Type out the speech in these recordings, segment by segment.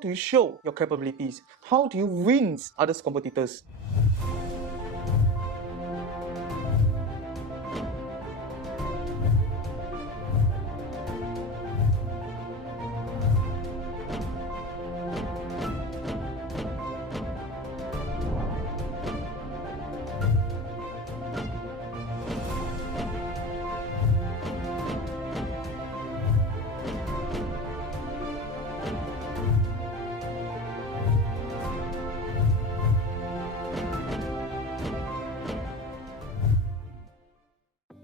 do you show your capabilities? How do you win others competitors?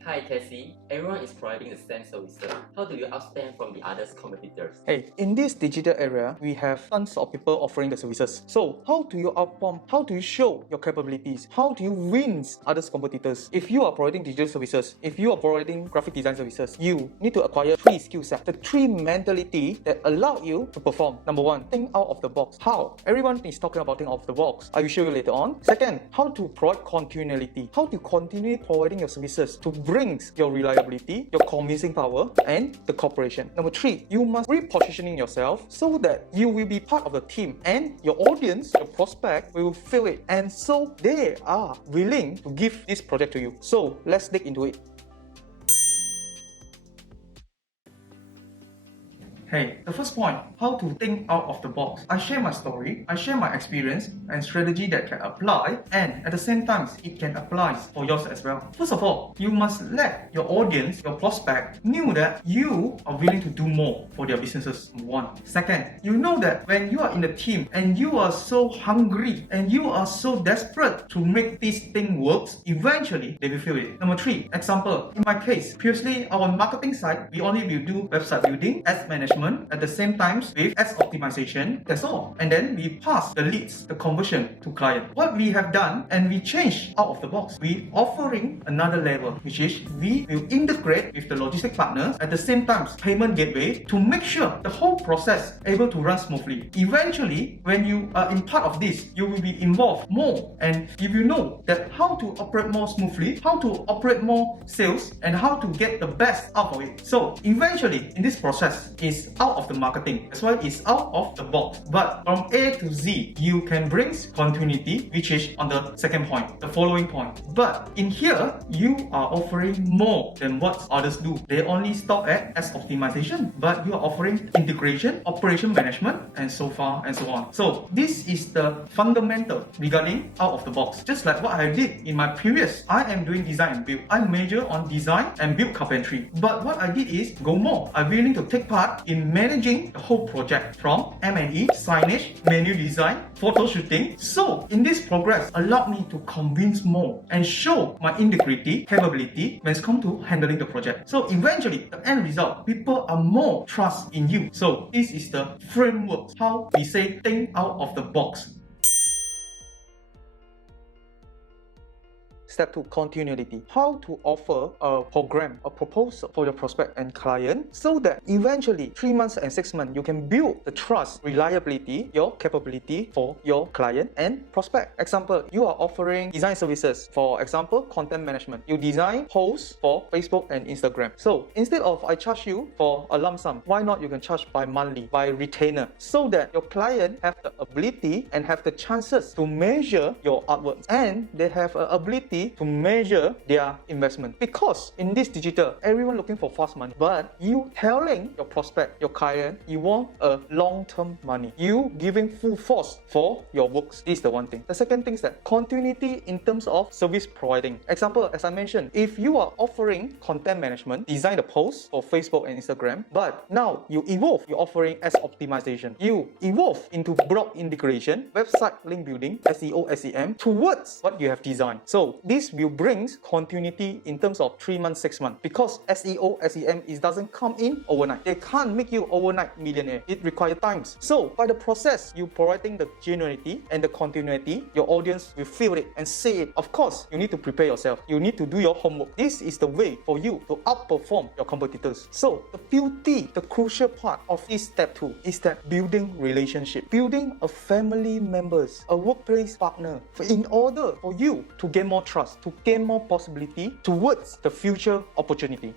Hi Cassie, everyone is providing the same services. How do you outstand from the others competitors? Hey, in this digital era, we have tons of people offering the services. So, how do you outperform? How do you show your capabilities? How do you win others competitors? If you are providing digital services, if you are providing graphic design services, you need to acquire 3 skill sets, the 3 mentality that allow you to perform. Number 1, think out of the box. How? Everyone is talking about think out of the box. I will show you later on. Second, how to provide continuity. How to continue providing your services to bring your reliability, your convincing power, and the cooperation. Number 3, you must repositioning yourself so that you will be part of the team and your audience, your prospect will feel it, and so they are willing to give this project to you. So let's dig into it. Hey, the first point, how to think out of the box. I share my story, I share my experience and strategy that can apply, and at the same time, it can apply for yours as well. First of all, you must let your audience, your prospect, know that you are willing to do more for their businesses. 1. Second, you know that when you are in a team and you are so hungry and you are so desperate to make this thing work, eventually they will feel it. Number 3, example, in my case, previously our marketing side, we only will do website building, ads management, at the same time with ads optimization, that's all. And then we pass the leads, the conversion to client. What we have done, and we changed out of the box, we offering another level, which is we will integrate with the logistic partners, at the same time payment gateway, to make sure the whole process able to run smoothly. Eventually, when you are in part of this, you will be involved more, and if you know that how to operate more smoothly, how to operate more sales, and how to get the best out of it. So eventually, in this process, is out of the marketing. That's why it's out of the box. But from A to Z, you can bring continuity, which is on the second point, the following point. But in here, you are offering more than what others do. They only stop at ads optimization, but you are offering integration, operation management, and so far and so on. So this is the fundamental regarding out of the box. Just like what I did in my previous, I am doing design and build. I major on design and build carpentry. But what I did is go more. I'm willing to take part in managing the whole project from M&E, signage, menu design, photo shooting. So in this progress, allowed me to convince more and show my integrity, capability when it's come to handling the project. So eventually, the end result, people are more trust in you. So this is the framework, how we say think out of the box. Step 2, continuity. How to offer a program, a proposal for your prospect and client so that eventually 3 months and 6 months you can build the trust, reliability, your capability for your client and prospect. Example, you are offering design services. For example, content management. You design posts for Facebook and Instagram. So instead of I charge you for a lump sum, why not you can charge by monthly, by retainer, so that your client have the ability and have the chances to measure your artwork, and they have an ability to measure their investment. Because in this digital, everyone looking for fast money, but you telling your prospect, your client, you want a long-term money. You giving full force for your works. This is the one thing. The second thing is that continuity in terms of service providing. Example, as I mentioned, if you are offering content management, design the posts for Facebook and Instagram, but now you evolve, you're offering ads optimization. You evolve into blog integration, website link building, SEO, SEM, towards what you have designed. So this will bring continuity in terms of 3 months, 6 months, because SEO, SEM doesn't come in overnight. They can't make you overnight millionaire. It requires times. So by the process, you providing the genuinity and the continuity, your audience will feel it and say it. Of course, you need to prepare yourself. You need to do your homework. This is the way for you to outperform your competitors. So the beauty, the crucial part of this step 2 is that building relationship, building a family members, a workplace partner, in order for you to gain more trust, to gain more possibility towards the future opportunity.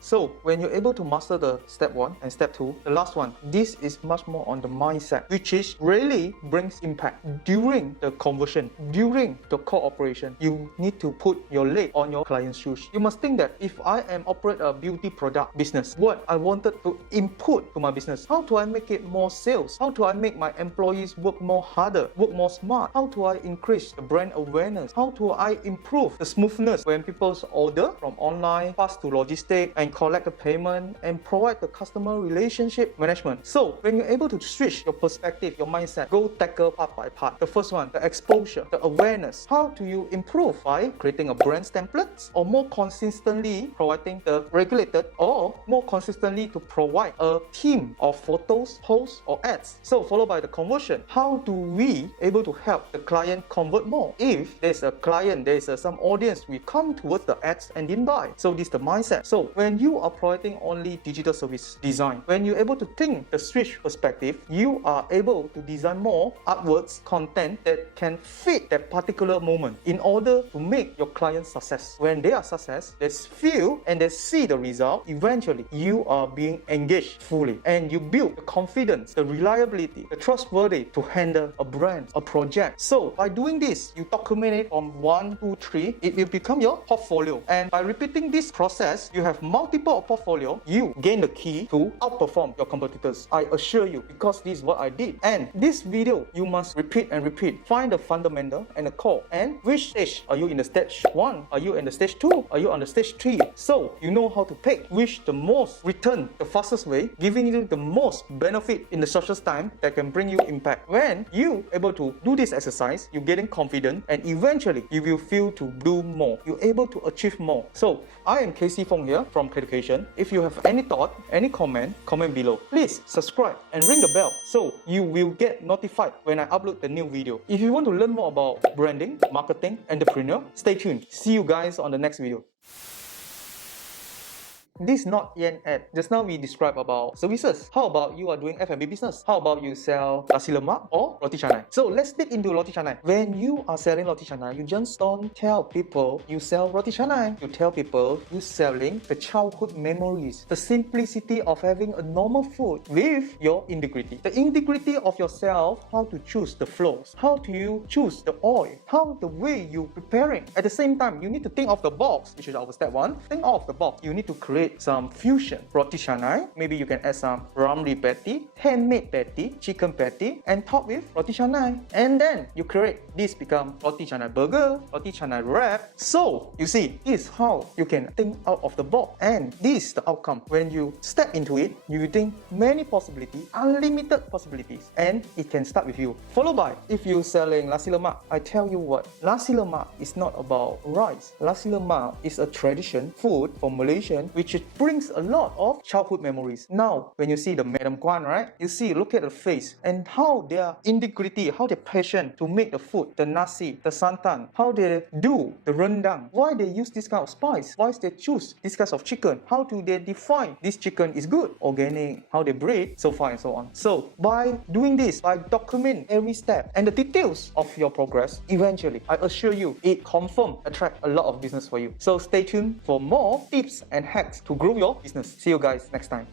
So when you're able to master the step 1 and step 2, the last one, this is much more on the mindset, which is really brings impact during the conversion, during the cooperation. You need to put your leg on your client's shoes. You must think that if I am operate a beauty product business, what I wanted to input to my business, how do I make it more sales? How do I make my employees work more harder, work more smart? How do I increase the brand awareness? How do I improve the smoothness when people order from online, pass to logistic and collect the payment and provide the customer relationship management? So when you're able to switch your perspective, your mindset, go tackle part by part. The first one, the exposure, the awareness. How do you improve? By creating a brand template, or more consistently providing the regulated, or more consistently to provide a team of photos, posts or ads. So followed by the conversion. How do we able to help the client convert more? If there's a client, there's some audience, we come towards the ads and didn't buy. So this is the mindset. So when you are providing only digital service design, when you're able to think the switch perspective, you are able to design more artworks, content that can fit that particular moment in order to make your client success. When they are success, they feel and they see the result, eventually you are being engaged fully and you build the confidence, the reliability, the trustworthy to handle a brand, a project. So by doing this, you document it from 1, 2, 3, it will become your portfolio. And by repeating this process, you have multiple portfolio, you gain the key to outperform your competitors. I assure you, because this is what I did. And this video, you must repeat and repeat. Find the fundamental and the core. And which stage? Are you in the stage 1? Are you in the stage 2? Are you on the stage 3? So you know how to pick which the most return, the fastest way, giving you the most benefit in the shortest time that can bring you impact. When you able to do this exercise, you're getting confident and eventually you will feel to do more. You're able to achieve more. So I am Casey Fong here from Kareducation. If you have any thought, any comment below. Please subscribe and ring the bell so you will get notified when I upload the new video. If you want to learn more about branding, marketing, entrepreneur, stay tuned. See you guys on the next video. This is not an ad. Just now we described about services. How about you are doing F&B business? How about you sell nasi lemak or roti canai? So let's dig into roti canai. When you are selling roti canai, you just don't tell people you sell roti canai. You tell people you selling the childhood memories, the simplicity of having a normal food with your integrity. The integrity of yourself, how to choose the flows, how do you choose the oil, how the way you preparing. At the same time, you need to think of the box, which is our step 1. Think of the box. You need to create some fusion. Roti canai, maybe you can add some ramly patty, handmade patty, chicken patty, and top with roti canai. And then you create this become roti canai burger, roti canai wrap. So you see, this is how you can think out of the box. And this is the outcome. When you step into it, you think many possibilities, unlimited possibilities, and it can start with you. Followed by, if you're selling nasi lemak, I tell you what, nasi lemak is not about rice. Nasi lemak is a tradition food for Malaysian, which brings a lot of childhood memories. Now, when you see the Madam Kwan, right? You see, look at the face and how their integrity, how their passion to make the food, the nasi, the santan, how they do the rendang, why they use this kind of spice, why they choose this kind of chicken, how do they define this chicken is good, organic, how they breed, so far and so on. So, by doing this, by document every step and the details of your progress, eventually, I assure you, it confirm attract a lot of business for you. So, stay tuned for more tips and hacks to grow your business. See you guys next time.